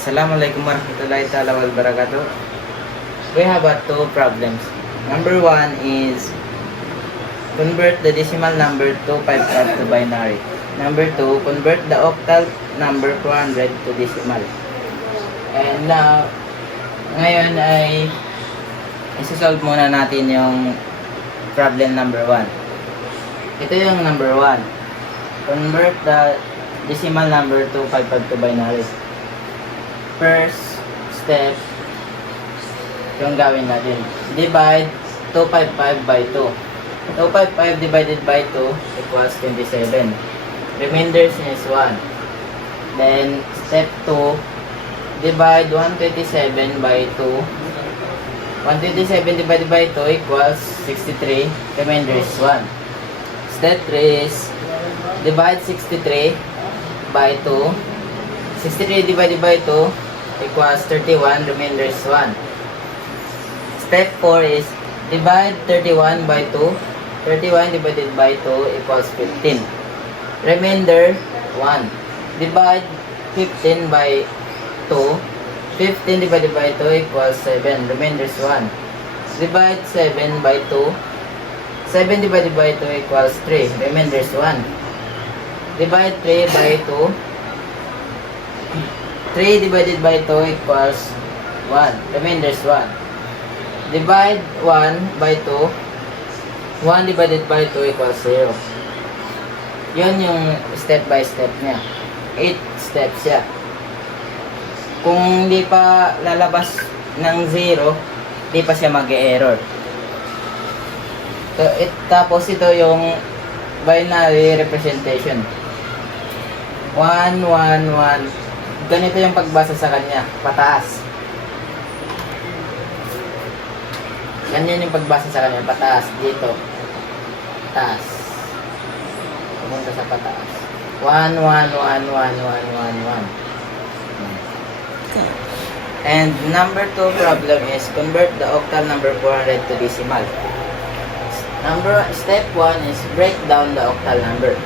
Assalamualaikum warahmatullahi ta'ala wabarakatuh. We have two problems. Number one is convert the decimal number 255 to binary. Number two, convert the octal number 400 to decimal. And now, ngayon ay isi-solve muna natin yung problem number 1. Ito yung number 1. Convert the decimal number 255 to binary. First step, yung gawin natin. Divide 255 by 2. 255 divided by 2 equals 27. Remainder is 1. Then, step 2, divide 127 by 2. 127 divided by 2 equals 63. Remainder is 1. Step 3 is divide 63 by 2. 63 divided by 2 equals 31. Remainder is 1. Step 4 is divide 31 by 2. 31 divided by 2 equals 15. Remainder 1. Divide 15 by 2. 15 divided by 2 equals 7. Remainder is 1. Divide 7 by 2. 7 divided by 2 equals 3. Remainder is 1. Divide 3 by 2. 3 divided by 2 equals 1. Remainder is 1. Divide 1 by 2. 1 divided by 2 equals 0. Yun yung step by step niya. 8 steps siya. Kung hindi pa lalabas ng 0, hindi pa siya mag-error. Tapos ito yung binary representation. 1, 1, 1. Ganito yung pagbasa sa kanya, pataas. Ganyan yung pagbasa sa kanya, pataas. Dito, taas. Pumunta sa pataas. 1, 1, 1, 1, 1, 1, 1. And number 2 problem is convert the octal number 400 to decimal. Step 1 is break down the octal number.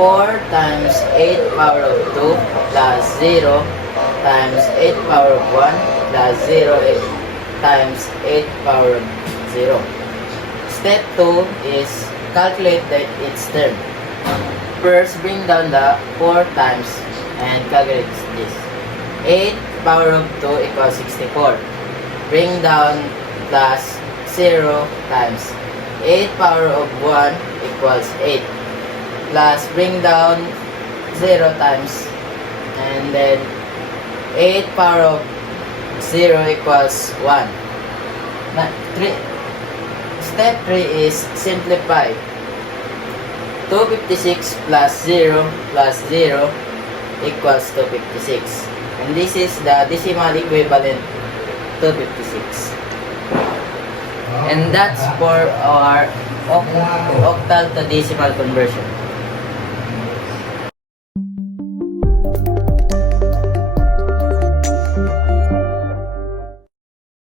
4 times 8 power of 2 plus 0 times 8 power of 1 plus 0 times 8 power of 0. Step 2 is calculate its term. First, bring down the 4 times and calculate this. 8 power of 2 equals 64. Bring down plus 0 times 8 power of 1 equals 8. Plus bring down 0 times and then 8 power of 0 equals 1. Step 3 is simplify. 256 plus 0 equals 256. And this is the decimal equivalent 256. And that's for our octal to decimal conversion.